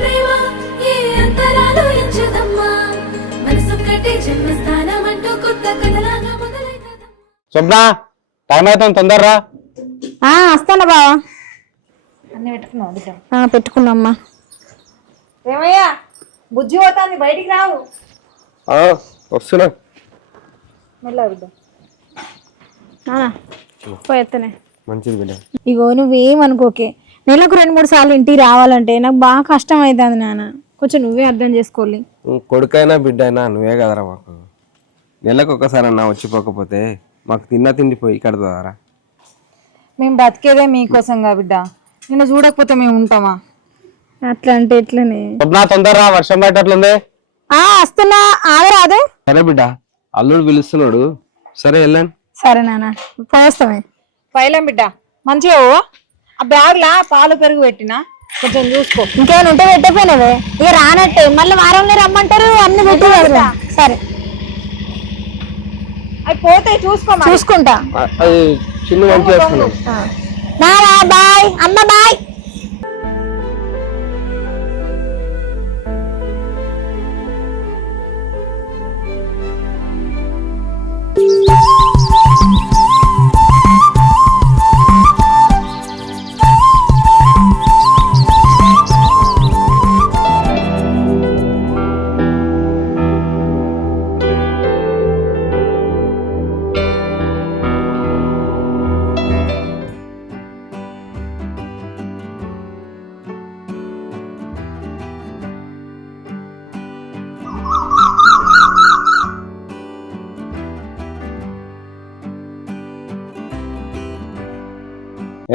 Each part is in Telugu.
ప్రేమ ఏ అంతరాలు ఎంచదమ్మా మనసొక్కటే జన్మస్థానం అంటూ కొత్త కథలాగా మొదలైతదమ్మా. స్వప్న టైం అవుతుంది తొందరరా. వస్తానా బావా. అన్ని పెట్టుకున్నావు బిడ్డ? పెట్టుకున్నామ్మా. ఏమయ్యా బుజ్జి పోతాంది, బయటికి రావు. వస్తున్నా. మెల్ల బిడ్డ. పోయేత్తనే. మంచిది బిడ్డ. ఇగో నువ్వేమనుకోకే, నెలకు 2-3 సార్లు ఇంటికి రావాలంటే నాకు బాగా కష్టం అవుతుంది నాన్న. కొంచెం నువ్వే అర్థం చేసుకోవాలి. కొడుకైనా బిడ్డ అయినా నువ్వే కదరా మాకు. నెలకు ఒకసారి అన్నా వచ్చిపోకపోతే మాకు తిండి పోయి కడతారా? మేము బతికేదే మీకోసంగా బిడ్డ, నిన్ను చూడకపోతే మేము ఉంటామా? అట్లా అంటే ఎట్లనే. స్వప్న తొందరరా, వర్షం పట్టట్లుంది. వస్తున్నా, ఆగరాదు. సరే బిడ్డ, అల్లుడు పిలుస్తున్నాడు. సరే వెళ్ళండి. సరే నాన్న, పోస్తామే. పైలం బిడ్డ, మంచిగా ఆ బ్యాగ్లా పాలు పెరుగు పెట్టినా కొంచెం చూసుకో. ఇంకేమైనా ఉంటే పెట్టకపోయినవే, ఇక రానట్టే మళ్ళీ వారంలో రమ్మంటారు అన్ని పెట్టి. సరే అవి పోతే చూసుకుంటా. అది చిన్న మంచి వేసుకున్నాం. నానా బాయ్, అమ్మ బాయ్.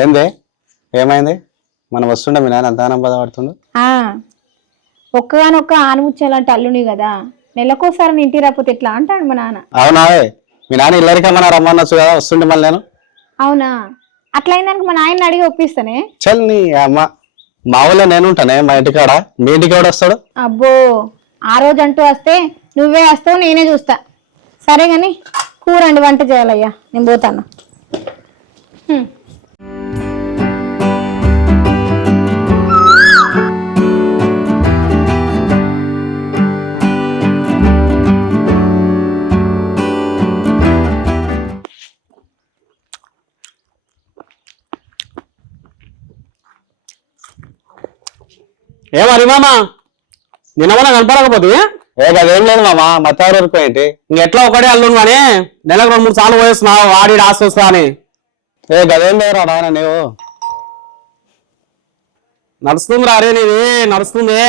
ఏంది ఏమైంది? మనం వస్తుండే మీ నాన్న అంతగానం బాధపడుతుండు. ఒక్కగానొక్క ఆనుముచ్చాలంటే అల్లుని కదా, నెలకోసారి ఇంటికి రాకపోతే ఎట్లా అంటాడు మా నాన్న. అవునావే, మీ నాన్న ఇల్లరికమ్మన్నా రమ్మనొచ్చు కదా, వస్తుండే మళ్ళీ నేను. అవునా, అట్లయిందానికి మా నాయన్ని అడిగి ఒప్పిస్తానే. చల్ నీ అమ్మ, మా ఊళ్ళో నేను ఉంటానే, మా ఇంటికాడ. మీ ఇంటికి ఎవడు వస్తాడు? అబ్బో, ఆ రోజు అంటూ వస్తే నువ్వే వస్తావు, నేనే చూస్తా. సరే గాని కూరండి, వంట చేయాలయ్యా, నేను పోతాను. ఏమరి మామ, నిన్నమన్నా కనపడకపోతే? అదేం లేదు మామ, మత్తారు వరకు ఏంటి, ఇంకెట్లా ఒకటే అల్లును కానీ నెలకు 2-3 సార్లు పోయేస్తున్నావు వాడి ఆస్తి అని. గదేం లేదురా నాయన, నీవు నడుస్తుంది రా. అరే నీది నడుస్తుంది.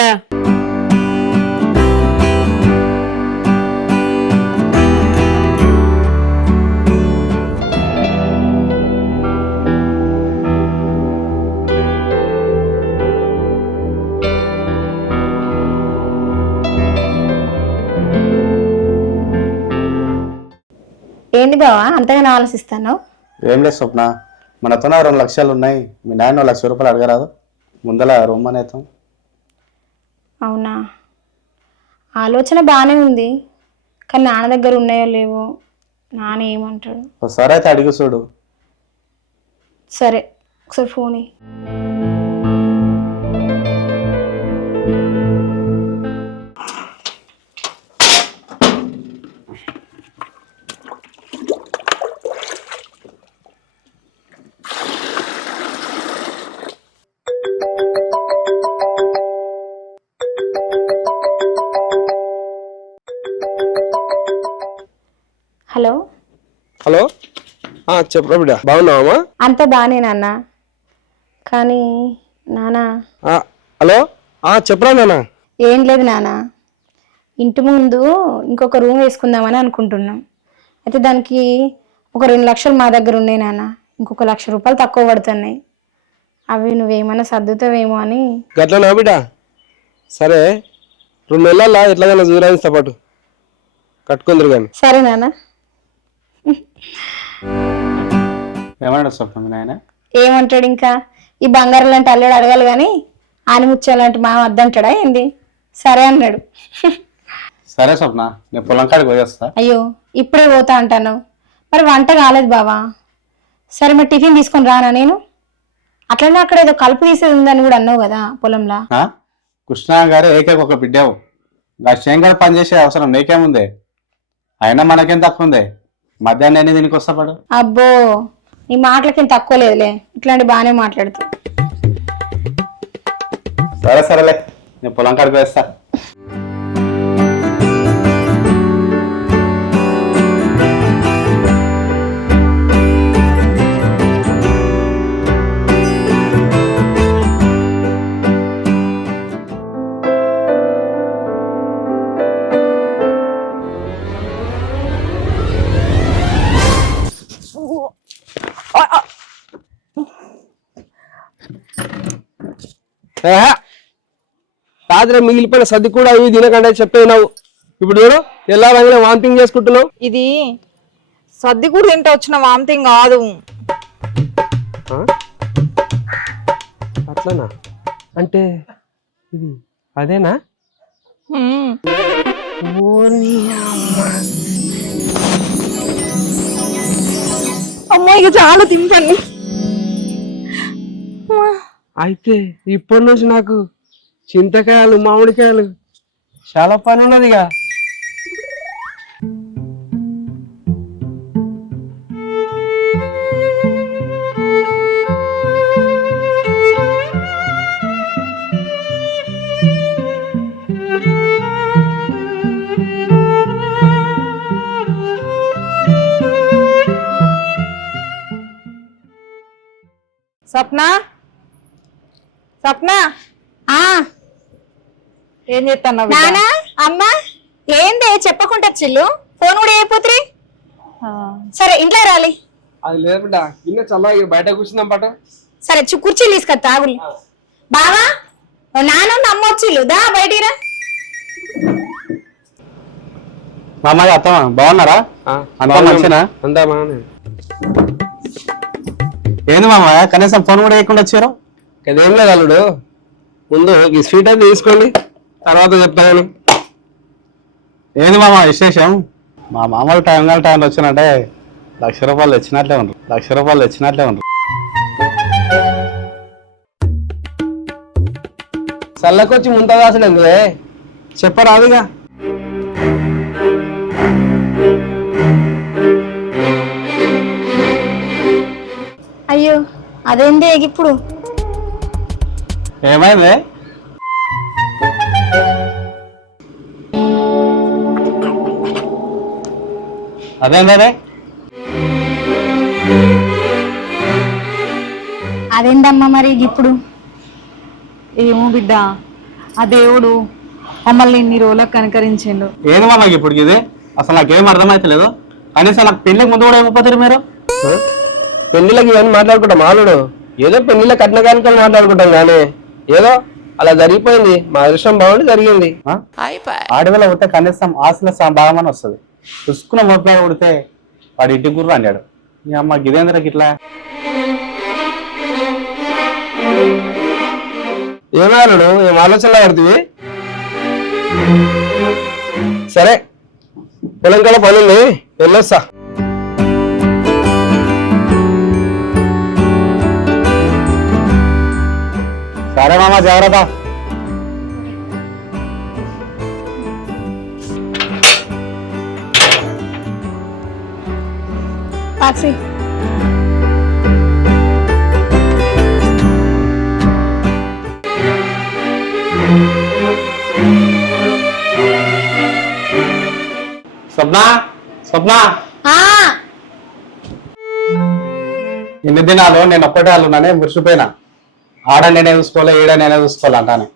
ఏంది బావా అంతగానో ఆలోచిస్తాను? ఏం లేదు స్వప్న, మనతో 2 లక్షలు ఉన్నాయి, మీ నాయన 1 లక్ష రూపాయలు అడగరాదు, ముందల రూమ్ అనేతాం. అవునా, ఆలోచన బాగానే ఉంది, కానీ నాన్న దగ్గర ఉన్నాయో లేవో, నాన్న ఏమంటాడు. ఒకసారి అయితే అడిగి చూడు. సరే, ఒకసారి ఫోన్ ఇయ్యి. హలో హలో, చెప్పరా బిడ్డ, బాగున్నావా? అంత బాగానే నాన్న, కానీ నాన్న. హలో, చెప్పరా నాన్న. ఏం లేదు నాన్న, ఇంటి ముందు ఇంకొక రూమ్ వేసుకుందామని అనుకుంటున్నాం. అయితే దానికి ఒక 2 లక్షలు మా దగ్గర ఉన్నాయి నాన్న, ఇంకొక 1 లక్ష రూపాయలు తక్కువ పడుతున్నాయి. అవి నువ్వేమన్నా సర్దుతావేమో అని. గట్లనా బిడ్డ? సరే, 2 నెలల్లో ఎట్లాగైనా దూరాయిస్తా పాటు కట్టుకుందరు కానీ. సరే నాన్న. ఏమన్నాడు స్వప్న మీ నాయన? ఏమంటాడు ఇంకా, ఈ బంగారం లాంటి అల్లుడు అడగాలి కానీ ఆనిముచ్చాలంటే మా వద్దంటాడా ఏంది? సరే అన్నాడు. సరే స్వప్న, నేను పొలం కాడికి పోయేస్తా. అయ్యో, ఇప్పుడే పోతా అంటాను, మరి వంట కాలేదు బావా. సరే మరి టిఫిన్ తీసుకొని రానా నేను? అట్లనే అక్కడ ఏదో కలుపు తీసేది ఉందని కూడా అన్నావు కదా పొలంలో. కృష్ణ గారు ఏకైక ఒక బిడ్డవు. ఇంకా శంకర్ పనిచేసే అవసరం నీకేముంది? అయినా మనకేం తక్కువ ఉంది? మధ్యాహ్నం నేను దీనికి వస్తాడు. అబ్బో నీ మాటలకేం తక్కువ లేదులే, ఇట్లాంటి బాగానే మాట్లాడుతా. సరేలే, నేను పొలం కాడికి వేస్తా. రాత్రి మిగిలిపోయిన సర్ది కూడా ఇవి తినకంటే చెప్పేనావు. ఇప్పుడు చూడు తెల్లారంగానే వామిటింగ్ చేసుకుంటున్నావు. ఇది సర్ది కూడా తింటే వచ్చిన వామిటింగ్ కాదు. అట్లనా? అంటే ఇది అదేనా? అమ్మో ఇక చాలా తింపండి. అయితే ఇప్పటి నుంచి నాకు చింతకాయలు మామిడికాయలు చాలా పని ఉన్నదిగా. సప్న సప్న ఏం చేస్తున్నావు? నానా అమ్మా ఏందే చెప్పకుండా చిల్లు ఫోన్ కూడా అయిపోతుంది. సరే ఇంట్లో రాలి. అది లేదు బిడ్డ, ఇంకా చల్ల బయట కూర్చుందాం పట. సరే కుర్చీలు తీసుకొ తాగులు. బావా నాన్న అమ్మ వచ్చిల్లు దా బయటిరా. మామయ్య అత్తమా బాగున్నారా? అంతా మంచినా? అంతా బాగున్నా. ఏంది మామయ్య కనీసం ఫోన్ కూడా వేయకుండా వచ్చారు? అదేం లేదు అల్లుడు, ముందు ఈ స్వీట్ అయితే తీసుకోండి, తర్వాత చెప్తాను. ఏంది మామ విశేషం? మా మామూలు టైంలో వచ్చినట్టే ₹1,00,000 తెచ్చినట్లే ఉండరు. ₹1,00,000 తెచ్చినట్లే ఉండరు. చల్లకొచ్చి ముంతగాసలు ఎందుకే చెప్పరాదుగా. అయ్యో అదేంది ఇప్పుడు? ఏమైంది? అదేంటే అదేందమ్మా మరి ఇప్పుడు? ఏమో బిడ్డ, ఆ దేవుడు మమ్మల్ని ఇన్ని రోజులకు కనికరించిండు. ఏంది మామ ఇప్పుడు ఇది? అసలు నాకేం అర్థమైతలేదు. కనీసం నాకు పెళ్లికి ముందు కూడా ఏమైపోతారు మీరు? పెళ్లిళ్ళకి ఇవన్నీ మాట్లాడుకుంటాం మాలుడు, ఏదో పెళ్లిళ్ళ కట్న కానుకలు మాట్లాడుకుంటాం కానీ ఏదో అలా జరిగిపోయింది. మా అదృష్టం బాగుండి జరిగింది. ఆడవిలో ఉంటే కనీసం ఆశల భాగమని వస్తుంది. చూసుకున్న మొత్తం ఉడితే వాడి ఇంటి గుర్రు అన్నాడు. ఈ అమ్మ గిదేంద్రకి ఇట్లా ఏమాలుడు ఏం ఆలోచనలో పడుతుంది. సరే పొలం కూడా పనుంది, వెళ్ళొస్తా. సరే మామ జాగ్రత్త. టాక్సీ స్వప్న ఇన్ని దినాలు నేను ఒక్కటే అల్లున్నానే మురిసిపోయినా. ఆడ నేనే చూసుకోలే, ఈడ నేనే చూసుకోలే అంటానే.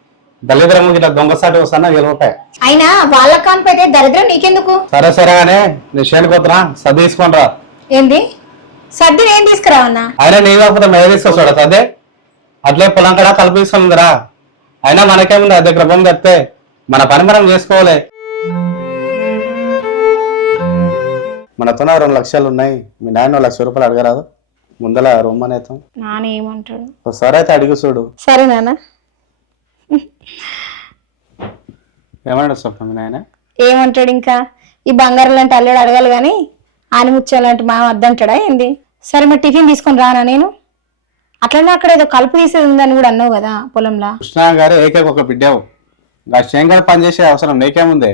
దళిద్రము ఇట్లా దొంగసాటి వస్తానా ₹10. అయినా వాళ్ళ కానిపోతే దరిద్రం నీకెందుకు? సరే కానీ నీ చేనుకోతున్నా సర్ది తీసుకొని రా. ఏంది సర్ది నేను తీసుకురావన్నా? అయినా నీ కాకపోతే మేము తీసుకొస్తాడు సర్దే. అట్లే పొలం కూడా కల్పిస్తుందిరా. అయినా మనకేముంది అది దగ్గర బొమ్మ తెస్తే మన పని మనం చేసుకోవాలి. మనతోనే 2 లక్షలు ఉన్నాయి. మీ నాయన ₹1,00,000 అడగరాదు? ముందల రూమ్ అనేతాం. నాన్న ఏమంటాడు? సరే అయితే అడిగి చూడు. సరే నాన్న. ఏమన్నాడు స్వప్న మీ నాయన? ఏమంటాడు ఇంకా? ఈ బంగారం లాంటి అల్లుడు అడగాలి కానీ ఆనిముచ్చాలంటే మా వద్దంటాడా ఏంది? సరే మరి టిఫిన్ తీసుకొని రానా నేను? అట్లనే అక్కడ ఏదో కలుపు తీసేది ఉందని కూడా అన్నావు కదా పొలంలో. కృష్ణ గారు ఏకైక ఒక బిడ్డవు. గా శంకర్ పని చేసే అవసరం నీకేముంది?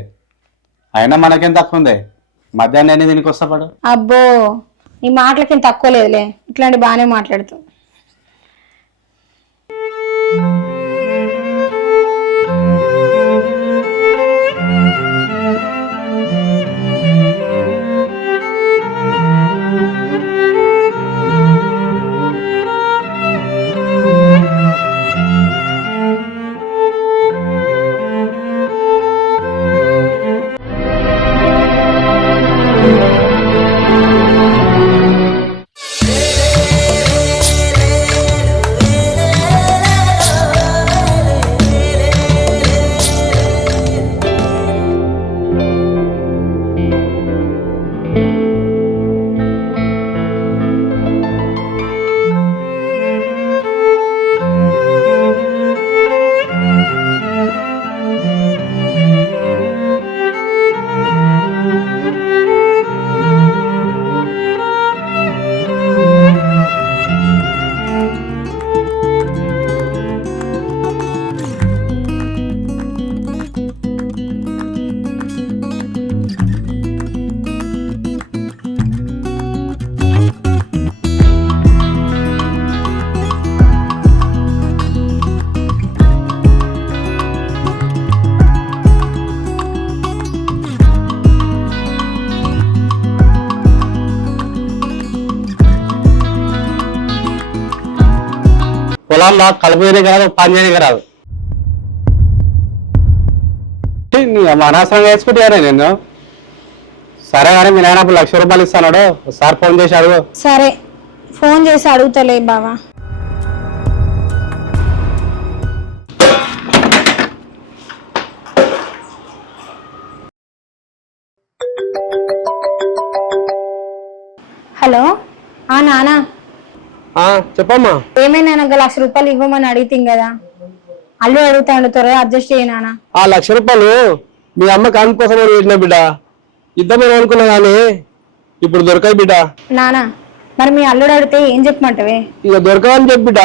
అయినా మనకేం తక్కువ ఉంది? మధ్యాహ్నం దీనికి వస్తా పడు. అబ్బో నీ మాటలకేం తక్కువ లేదులే, ఇట్లాంటి బాగానే మాట్లాడుతావు. పొలాల్లో కలుపు చేయడానికి రాదు, పని చేయడానికి రాదు. అనవసరంగా వేసుకుంటానే నేను. సరే కానీ మీ నాయన 1,00,000 రూపాయలు ఇస్తాడు, సార్ ఫోన్ చేసి అడుగు. సరే ఫోన్ చేసి అడుగుతలే బావా. హలో నానా, చెప్పమ్మా. ఏమైనా నాకు 1,00,000 రూపాయలు ఇవ్వమని అడిగితే కదా, అల్లు అడుగుతాడు, త్వరగా అడ్జస్ట్ చేయనా. ఆ 1,00,000 రూపాయలు మీ అమ్మ కాను కోసం పెట్టిన బిడ్డ, ఇద్దామని అనుకున్నా కానీ ఇప్పుడు దొరకాయి బిడ్డ. నానా మరి మీ అల్లుడు అడిగితే ఏం చెప్పమంటావే? ఇక దొరకవని చెప్పి బిడ్డ.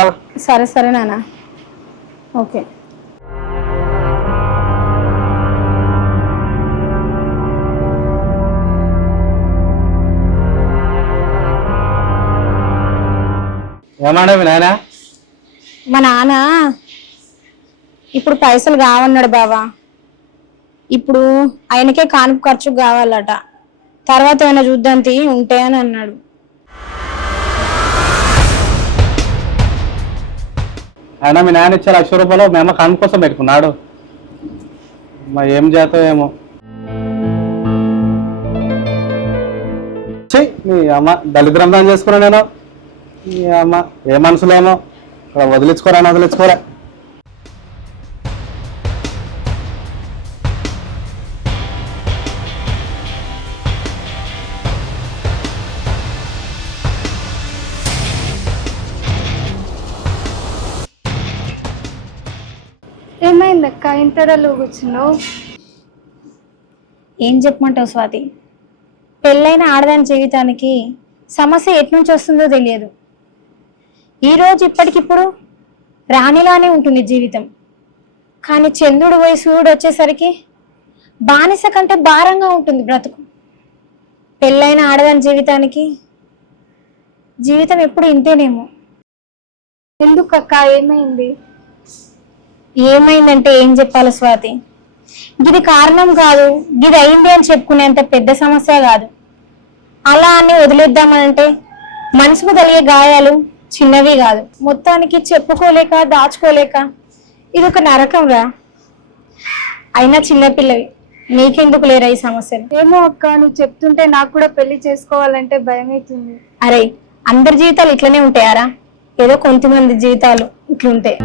సరే సరే నానా, ఓకే. ఏమన్నా మీ నాయన? మా నాన్న ఇప్పుడు పైసలు కావన్నాడు బావా. ఇప్పుడు ఆయనకే కానుపు ఖర్చు కావాలట, తర్వాత ఏమైనా చూద్దాం ఉంటే అని అన్నాడు. అయినా మీ నాయన ఇచ్చే 1,00,000 రూపాయలు మీ అమ్మ కాను కోసం పెట్టుకున్నాడు. మరి ఏం చేస్తావు ఏమో. మీ అమ్మ దళిద్రం దాని చేసుకున్నా నేను. మీ అమ్మ ఏ మనసులేమో వదిలించుకోరా, వదిలించుకోరా. ఏమైందక్క ఇంతడలో కూర్చున్నావు? ఏం చెప్పమంటావు స్వాతి, పెళ్ళైన ఆడదాని జీవితానికి సమస్య ఎట్నుంచి వస్తుందో తెలియదు. ఈరోజు ఇప్పటికిప్పుడు రాణిలానే ఉంటుంది జీవితం, కానీ చంద్రుడు పోయి సూర్యుడు వచ్చేసరికి బానిస కంటే భారంగా ఉంటుంది బ్రతుకు. పెళ్ళైన ఆడదాని జీవితానికి జీవితం ఎప్పుడు ఇంతేనేమో. ఎందుకక్క ఏమైంది? ఏమైందంటే ఏం చెప్పాలి స్వాతి, ఇది కారణం కాదు, ఇది అయింది అని చెప్పుకునేంత పెద్ద సమస్య కాదు. అలా అని వదిలేద్దామనంటే మనసుకు కలిగే గాయాలు చిన్నవి కాదు. మొత్తానికి చెప్పుకోలేక దాచుకోలేక ఇదొక నరకం రా. అయినా చిన్నపిల్లవి, నీకెందుకు లేరా ఈ సమస్యలు? ఏమో అక్క, నువ్వు చెప్తుంటే నాకు కూడా పెళ్లి చేసుకోవాలంటే భయమవుతుంది. అరే అందరి జీవితాలు ఇట్లనే ఉంటాయారా? ఏదో కొంతమంది జీవితాలు ఇట్లుంటాయి.